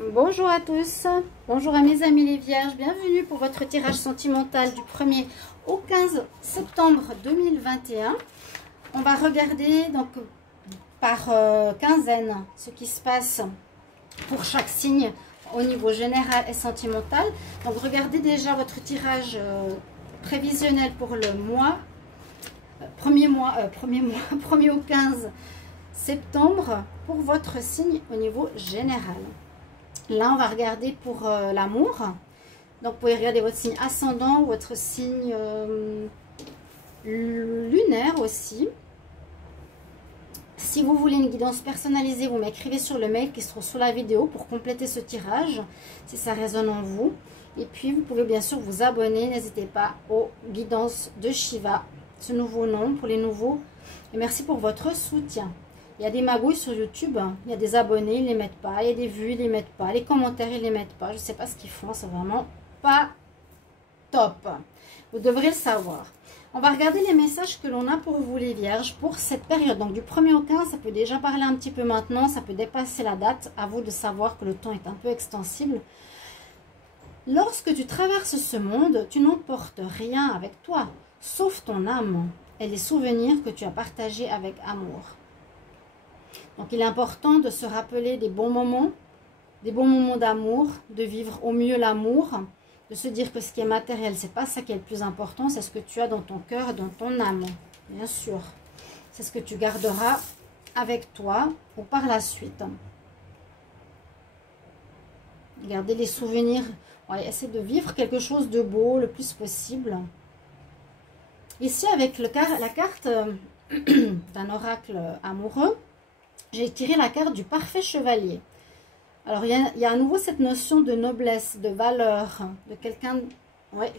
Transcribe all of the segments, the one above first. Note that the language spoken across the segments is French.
Bonjour à tous, bonjour à mes amis les vierges, bienvenue pour votre tirage sentimental du 1er au 15 septembre 2021. On va regarder donc par quinzaine ce qui se passe pour chaque signe au niveau général et sentimental. Donc regardez déjà votre tirage prévisionnel pour le mois, premier au 15 septembre pour votre signe au niveau général. Là, on va regarder pour l'amour. Donc, vous pouvez regarder votre signe ascendant, votre signe lunaire aussi. Si vous voulez une guidance personnalisée, vous m'écrivez sur le mail qui se trouve sous la vidéo pour compléter ce tirage, si ça résonne en vous. Et puis, vous pouvez bien sûr vous abonner. N'hésitez pas aux guidances de Shiva, ce nouveau nom pour les nouveaux. Et merci pour votre soutien. Il y a des magouilles sur YouTube, il y a des abonnés, ils ne les mettent pas, il y a des vues, ils ne les mettent pas, les commentaires, ils ne les mettent pas. Je ne sais pas ce qu'ils font, c'est vraiment pas top. Vous devrez le savoir. On va regarder les messages que l'on a pour vous les vierges pour cette période. Donc du 1er au 15, ça peut déjà parler un petit peu maintenant, ça peut dépasser la date. À vous de savoir que le temps est un peu extensible. Lorsque tu traverses ce monde, tu n'emportes rien avec toi, sauf ton âme et les souvenirs que tu as partagés avec amour. Donc, il est important de se rappeler des bons moments d'amour, de vivre au mieux l'amour, de se dire que ce qui est matériel, c'est pas ça qui est le plus important, c'est ce que tu as dans ton cœur et dans ton âme, bien sûr. C'est ce que tu garderas avec toi ou par la suite. Gardez les souvenirs, ouais, essayez de vivre quelque chose de beau le plus possible. Ici, avec la carte d'un oracle amoureux, j'ai tiré la carte du parfait chevalier. Alors, il y a à nouveau cette notion de noblesse, de valeur, de quelqu'un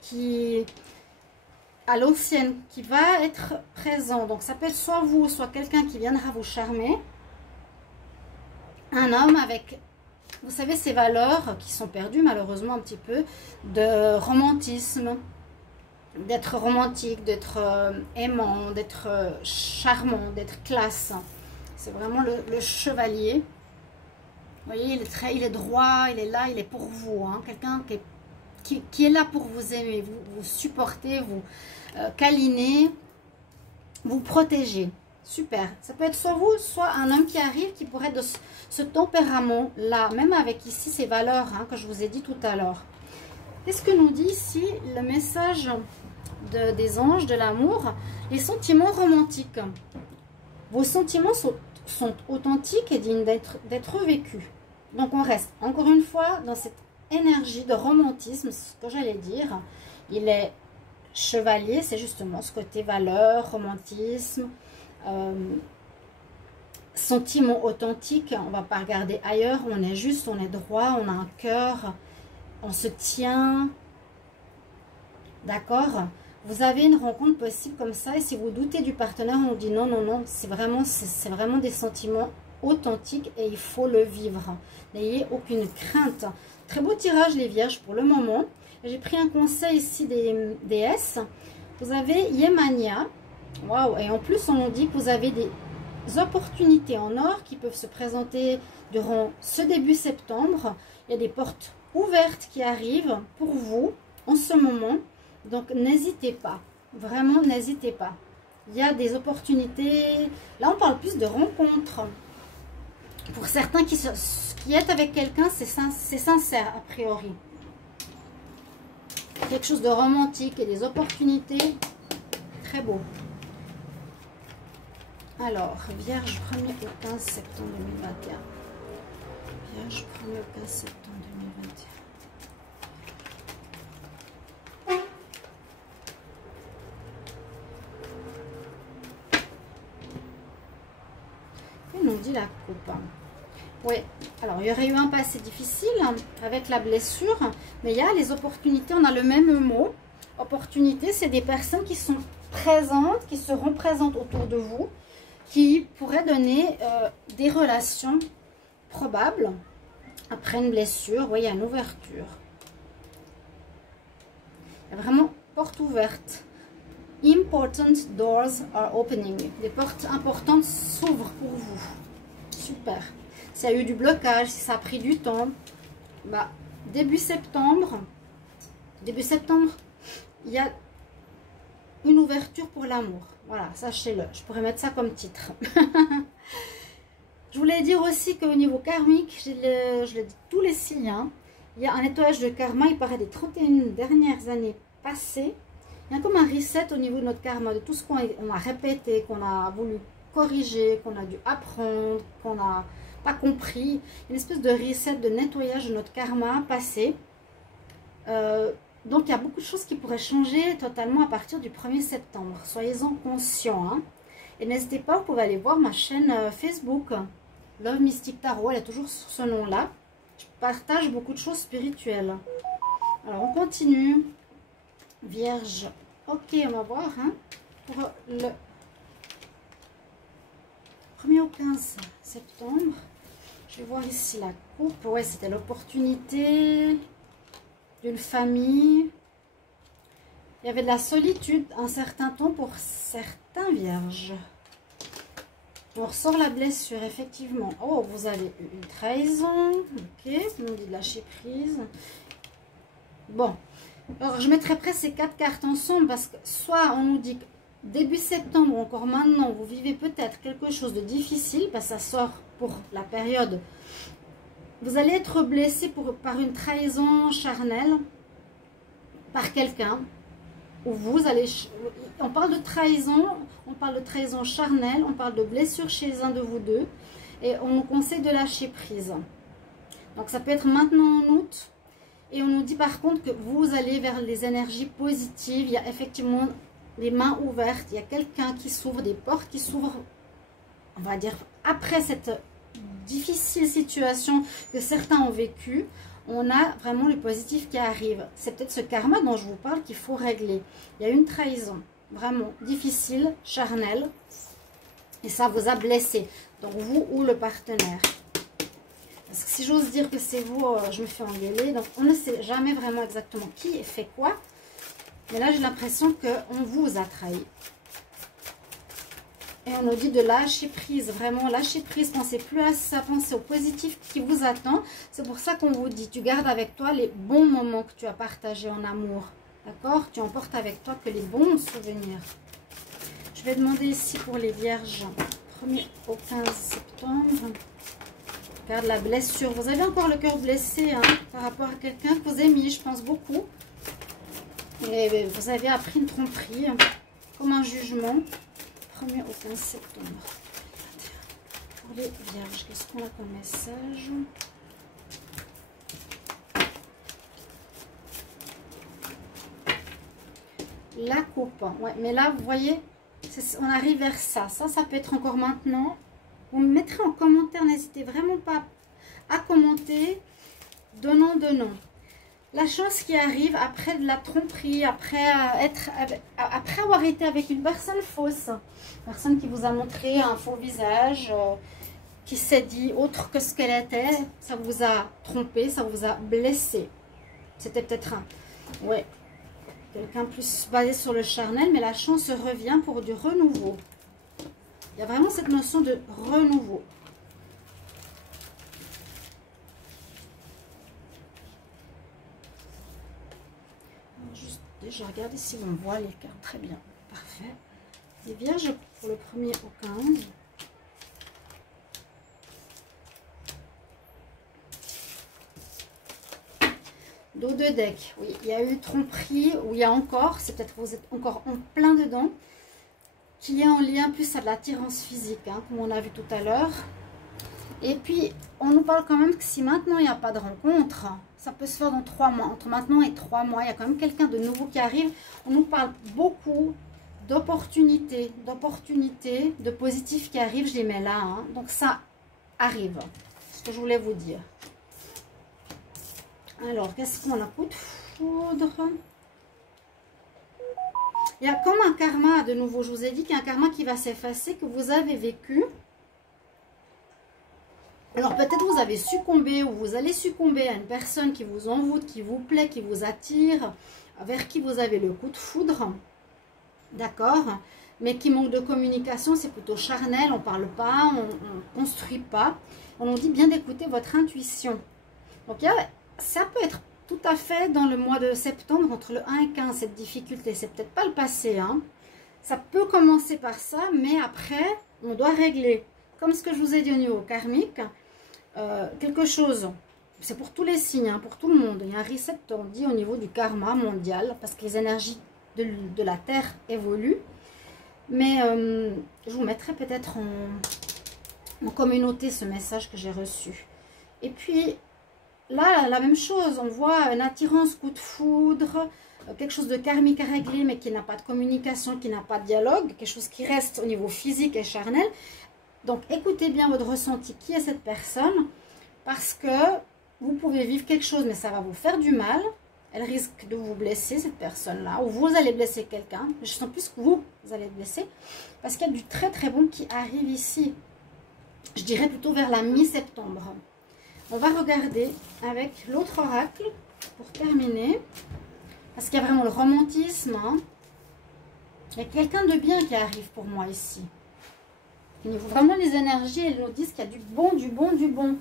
qui, à l'ancienne, qui va être présent. Donc, ça peut être soit vous, soit quelqu'un qui viendra vous charmer. Un homme avec, vous savez, ces valeurs qui sont perdues, malheureusement, un petit peu, de romantisme, d'être romantique, d'être aimant, d'être charmant, d'être classe. C'est vraiment le chevalier. Vous voyez, il est droit, il est là, il est pour vous. Hein. Quelqu'un qui est là pour vous aimer, vous supporter, vous câliner, vous protéger. Super. Ça peut être soit vous, soit un homme qui arrive, qui pourrait être de ce tempérament-là, même avec ici ces valeurs que je vous ai dit tout à l'heure. Qu'est-ce que nous dit ici le message des anges, de l'amour? Les sentiments romantiques. Vos sentiments sont authentiques et dignes d'être vécus. Donc on reste encore une fois dans cette énergie de romantisme, ce que j'allais dire. Il est chevalier, c'est justement ce côté valeur, romantisme, sentiment authentique. On ne va pas regarder ailleurs, on est juste, on est droit, on a un cœur, on se tient. D'accord ? Vous avez une rencontre possible comme ça et si vous doutez du partenaire, on vous dit non, non, non, c'est vraiment des sentiments authentiques et il faut le vivre. N'ayez aucune crainte. Très beau tirage les vierges pour le moment. J'ai pris un conseil ici des déesses. Vous avez Yemania. Waouh! Et en plus, on nous dit que vous avez des opportunités en or qui peuvent se présenter durant ce début septembre. Il y a des portes ouvertes qui arrivent pour vous en ce moment. Donc, n'hésitez pas. Vraiment, n'hésitez pas. Il y a des opportunités. Là, on parle plus de rencontres. Pour certains qui est avec quelqu'un, c'est sincère, a priori. Quelque chose de romantique et des opportunités. Très beau. Alors, Vierge 1er au 15 septembre 2021. Vierge 1er au 15 septembre 2021. Nous dit la coupe. Oui, alors il y aurait eu un passé difficile avec la blessure, mais il y a les opportunités, on a le même mot. Opportunité, c'est des personnes qui sont présentes, qui seront présentes autour de vous, qui pourraient donner des relations probables après une blessure. Oui, il y a une ouverture. Il y a vraiment porte ouverte. Important doors are opening. Des portes importantes s'ouvrent pour vous. Super. S'il y a eu du blocage, si ça a pris du temps, bah, début septembre, il y a une ouverture pour l'amour. Voilà, sachez-le. Je pourrais mettre ça comme titre. Je voulais dire aussi qu'au niveau karmique, je le dis tous les signes, hein, il y a un nettoyage de karma, il paraît des 31 dernières années passées. Il y a comme un reset au niveau de notre karma, de tout ce qu'on a répété, qu'on a voulu corriger, qu'on a dû apprendre, qu'on n'a pas compris. Une espèce de reset, de nettoyage de notre karma passé. Donc il y a beaucoup de choses qui pourraient changer totalement à partir du 1er septembre. Soyez-en conscients. Hein. Et n'hésitez pas, vous pouvez aller voir ma chaîne Facebook. Love Mystic Tarot, elle est toujours sur ce nom-là. Je partage beaucoup de choses spirituelles. Alors on continue. Vierge. Ok, on va voir. Hein, pour le 1er au 15 septembre. Je vais voir ici la coupe. Ouais, c'était l'opportunité d'une famille. Il y avait de la solitude un certain temps pour certains vierges. On ressort la blessure, effectivement. Oh, vous avez eu une trahison. Ok, on dit de lâcher prise. Bon, alors je mettrai presque ces 4 cartes ensemble parce que soit on nous dit que début septembre ou encore maintenant, vous vivez peut-être quelque chose de difficile parce que ça sort pour la période. Vous allez être blessé par une trahison charnelle, par quelqu'un. Où vous allez, on parle de trahison charnelle, on parle de blessure chez un de vous deux, et on nous conseille de lâcher prise. Donc ça peut être maintenant en août, et on nous dit par contre que vous allez vers les énergies positives. Il y a effectivement les mains ouvertes, il y a quelqu'un qui s'ouvre, des portes qui s'ouvrent, on va dire, après cette difficile situation que certains ont vécue. On a vraiment le positif qui arrive. C'est peut-être ce karma dont je vous parle qu'il faut régler. Il y a une trahison vraiment difficile, charnelle, et ça vous a blessé. Donc vous ou le partenaire. Parce que si j'ose dire que c'est vous, je me fais engueuler. Donc on ne sait jamais vraiment exactement qui fait quoi. Mais là j'ai l'impression qu'on vous a trahi. Et on nous dit de lâcher prise, vraiment lâcher prise, pensez plus à ça, pensez au positif qui vous attend. C'est pour ça qu'on vous dit, tu gardes avec toi les bons moments que tu as partagés en amour. D'accord? Tu emportes avec toi que les bons souvenirs. Je vais demander ici pour les vierges, 1er au 15 septembre. Regarde la blessure. Vous avez encore le cœur blessé hein, par rapport à quelqu'un que vous aimiez, je pense beaucoup. Et vous avez appris une tromperie, comme un jugement. 1er au 15 septembre. Pour les vierges, qu'est-ce qu'on a comme message? La coupe. Ouais, mais là, vous voyez, on arrive vers ça. Ça peut être encore maintenant. Vous me mettrez en commentaire. N'hésitez vraiment pas à commenter. Donnant. La chance qui arrive après de la tromperie, après avoir été avec une personne fausse, personne qui vous a montré un faux visage, qui s'est dit autre que ce qu'elle était, ça vous a trompé, ça vous a blessé. C'était peut-être quelqu'un plus basé sur le charnel, mais la chance revient pour du renouveau. Il y a vraiment cette notion de renouveau. Je regarde si on voit les cartes. Très bien. Parfait. Les vierges pour le 1er au 15. Dos de deck. Oui, il y a eu tromperie. Ou il y a encore, c'est peut-être vous êtes encore en plein dedans. Qui est en lien plus à de l'attirance physique, hein, comme on a vu tout à l'heure. Et puis, on nous parle quand même que si maintenant il n'y a pas de rencontre, ça peut se faire dans 3 mois. Entre maintenant et 3 mois, il y a quand même quelqu'un de nouveau qui arrive. On nous parle beaucoup d'opportunités, de positifs qui arrivent. Je les mets là. Hein. Donc, ça arrive. C'est ce que je voulais vous dire. Alors, qu'est-ce qu'on a? Coup de foudre. Il y a comme un karma de nouveau. Je vous ai dit qu'il y a un karma qui va s'effacer, que vous avez vécu. Alors peut-être vous avez succombé ou vous allez succomber à une personne qui vous envoûte, qui vous plaît, qui vous attire, vers qui vous avez le coup de foudre, d'accord, mais qui manque de communication, c'est plutôt charnel, on ne parle pas, on ne construit pas. On nous dit bien d'écouter votre intuition. Donc il y a ça peut être tout à fait dans le mois de septembre, entre le 1 et 15, cette difficulté. C'est peut-être pas le passé, hein. Ça peut commencer par ça, mais après, on doit régler. Comme ce que je vous ai dit au niveau karmique, quelque chose, c'est pour tous les signes, hein, pour tout le monde. Il y a un reset, on dit, au niveau du karma mondial, parce que les énergies de la Terre évoluent. Mais je vous mettrai peut-être en communauté ce message que j'ai reçu. Et puis, là, la même chose, on voit une attirance, coup de foudre, quelque chose de karmique à régler, mais qui n'a pas de communication, qui n'a pas de dialogue, quelque chose qui reste au niveau physique et charnel. Donc, écoutez bien votre ressenti, qui est cette personne, parce que vous pouvez vivre quelque chose, mais ça va vous faire du mal. Elle risque de vous blesser, cette personne-là, ou vous allez blesser quelqu'un. Je sens plus que vous allez être blessé, parce qu'il y a du très très bon qui arrive ici. Je dirais plutôt vers la mi-septembre. On va regarder avec l'autre oracle, pour terminer, parce qu'il y a vraiment le romantisme. Hein. Il y a quelqu'un de bien qui arrive pour moi ici. Il faut vraiment les énergies, elles nous disent qu'il y a du bon, du bon, du bon.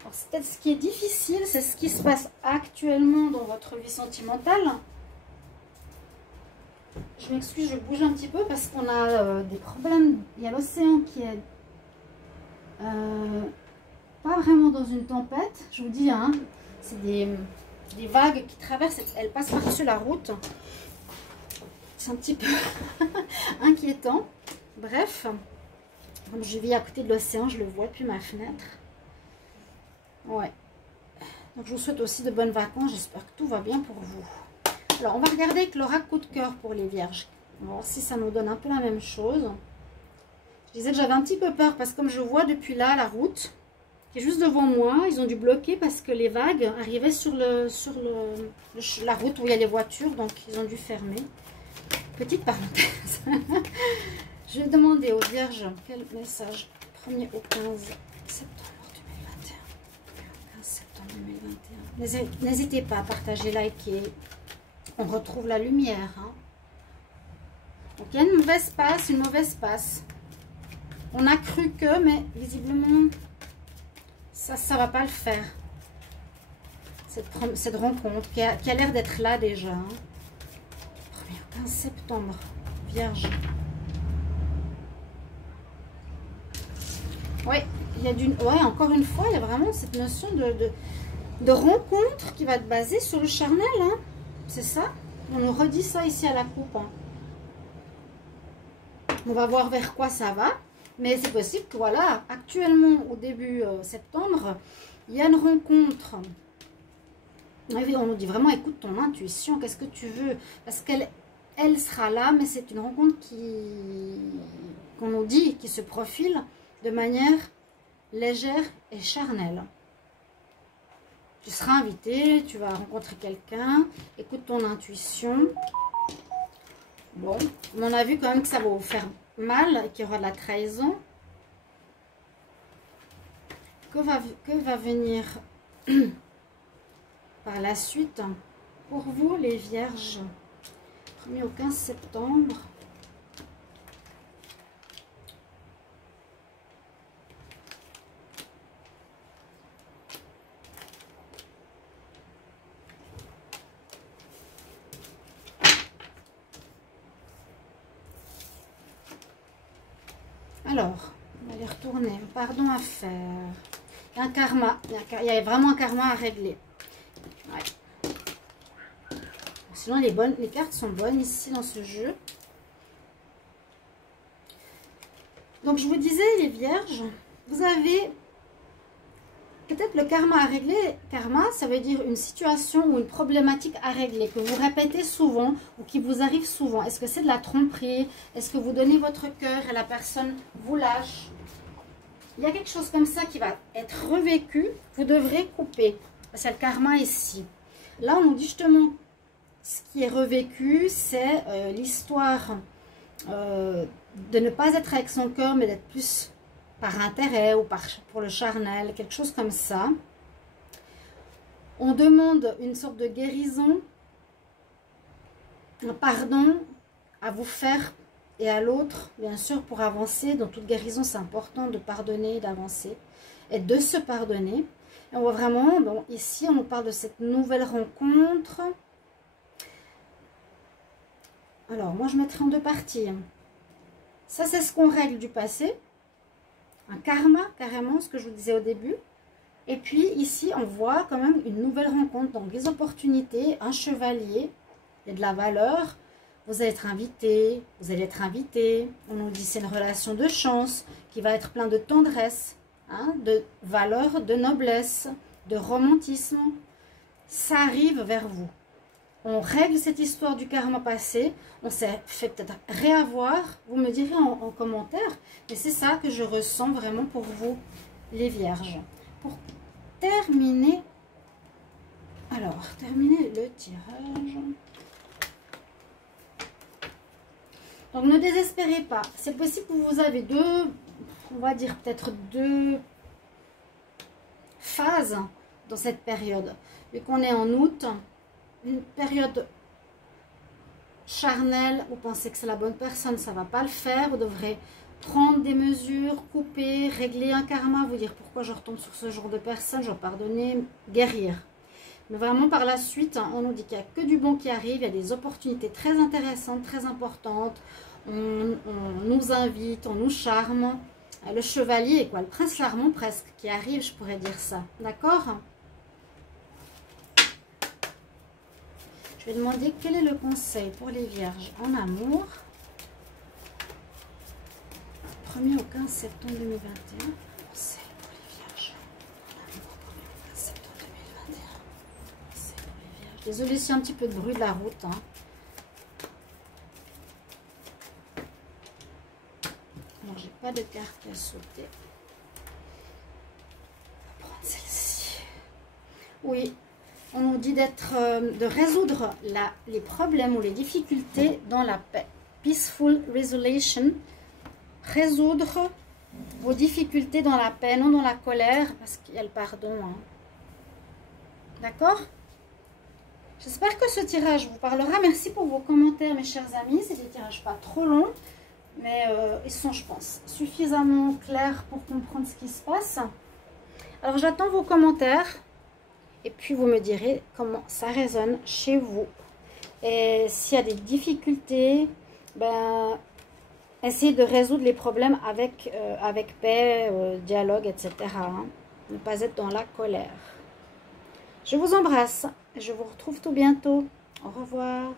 Alors, c'est peut-être ce qui est difficile, c'est ce qui se passe actuellement dans votre vie sentimentale. Je m'excuse, je bouge un petit peu parce qu'on a des problèmes. Il y a l'océan qui est pas vraiment dans une tempête. Je vous dis, hein, c'est des vagues qui traversent, elles passent par-dessus la route. C'est un petit peu inquiétant. Bref, comme je vis à côté de l'océan, je le vois depuis ma fenêtre. Ouais. Donc, je vous souhaite aussi de bonnes vacances. J'espère que tout va bien pour vous. Alors, on va regarder avec l'oracle coup de cœur pour les vierges. On va voir si ça nous donne un peu la même chose. Je disais que j'avais un petit peu peur parce que comme je vois depuis là la route qui est juste devant moi, ils ont dû bloquer parce que les vagues arrivaient sur la route où il y a les voitures. Donc, ils ont dû fermer. Petite parenthèse. Je vais demander aux vierges quel message 1er au 15 septembre. 2021. N'hésitez pas à partager, liker. On retrouve la lumière. Hein. Donc, il y a une mauvaise passe, une mauvaise passe. On a cru que, mais visiblement, ça ne va pas le faire. Cette rencontre qui a l'air d'être là déjà. Hein. 1er au 15 septembre. Vierge. Oui, il y a ouais, encore une fois, il y a vraiment cette notion de rencontre qui va être basée sur le charnel. Hein. C'est ça. On nous redit ça ici à la coupe. Hein. On va voir vers quoi ça va. Mais c'est possible que, voilà, actuellement, au début septembre, il y a une rencontre. On nous dit vraiment, écoute ton intuition, qu'est-ce que tu veux? Parce qu'elle sera là, mais c'est une rencontre qu'on nous dit, qui se profile de manière légère et charnelle. Tu seras invité, tu vas rencontrer quelqu'un, écoute ton intuition. Bon, on a vu quand même que ça va vous faire mal et qu'il y aura de la trahison. Que va venir par la suite pour vous les vierges? 1er au 15 septembre. Alors, on va les retourner. Pardon à faire. Il y a un karma. Il y a vraiment un karma à régler. Ouais. Sinon, les cartes sont bonnes ici dans ce jeu. Donc, je vous disais, les vierges, vous avez peut-être le karma à régler. Karma, ça veut dire une situation ou une problématique à régler que vous répétez souvent ou qui vous arrive souvent. Est-ce que c'est de la tromperie? Est-ce que vous donnez votre cœur et la personne vous lâche? Il y a quelque chose comme ça qui va être revécu. Vous devrez couper. C'est le karma ici. Là, on nous dit justement ce qui est revécu, c'est l'histoire de ne pas être avec son cœur, mais d'être plus par intérêt ou pour le charnel, quelque chose comme ça. On demande une sorte de guérison, un pardon à vous faire et à l'autre, bien sûr, pour avancer. Dans toute guérison, c'est important de pardonner, d'avancer et de se pardonner. Et on voit vraiment, bon, ici, on nous parle de cette nouvelle rencontre. Alors, moi, je mettrai en deux parties. Ça, c'est ce qu'on règle du passé. Un karma, carrément, ce que je vous disais au début. Et puis, ici, on voit quand même une nouvelle rencontre. Donc, des opportunités, un chevalier, il y a de la valeur. Vous allez être invité, vous allez être invité. On nous dit c'est une relation de chance qui va être plein de tendresse, hein, de valeur, de noblesse, de romantisme. Ça arrive vers vous. On règle cette histoire du karma passé. On s'est fait peut-être réavoir. Vous me direz en commentaire. Mais c'est ça que je ressens vraiment pour vous, les vierges. Pour terminer, alors, terminer le tirage. Donc, ne désespérez pas. C'est possible que vous avez deux, on va dire peut-être deux phases dans cette période. Vu qu'on est en août, une période charnelle, vous pensez que c'est la bonne personne, ça ne va pas le faire. Vous devrez prendre des mesures, couper, régler un karma, vous dire pourquoi je retombe sur ce genre de personne, je vais pardonner, guérir. Mais vraiment par la suite, on nous dit qu'il n'y a que du bon qui arrive, il y a des opportunités très intéressantes, très importantes. On nous invite, on nous charme. Le chevalier, quoi, le prince charmant presque, qui arrive, je pourrais dire ça. D'accord? Je vais demander quel est le conseil pour les vierges en amour. 1er au 15 septembre 2021. Conseil pour les vierges en amour. 1er au 15 septembre 2021. Conseil pour les vierges. Désolée s'il y a un petit peu de bruit de la route. Hein. Alors, j'ai pas de carte à sauter. On va prendre celle-ci. Oui. On nous dit de résoudre les problèmes ou les difficultés dans la paix. Peaceful resolution. Résoudre vos difficultés dans la paix, non dans la colère, parce qu'il y a le pardon. Hein. D'accord? J'espère que ce tirage vous parlera. Merci pour vos commentaires, mes chers amis. C'est des tirages pas trop longs, mais ils sont, je pense, suffisamment clairs pour comprendre ce qui se passe. Alors, j'attends vos commentaires. Et puis, vous me direz comment ça résonne chez vous. Et s'il y a des difficultés, ben, essayez de résoudre les problèmes avec paix, dialogue, etc. Hein. Ne pas être dans la colère. Je vous embrasse. Je vous retrouve tout bientôt. Au revoir.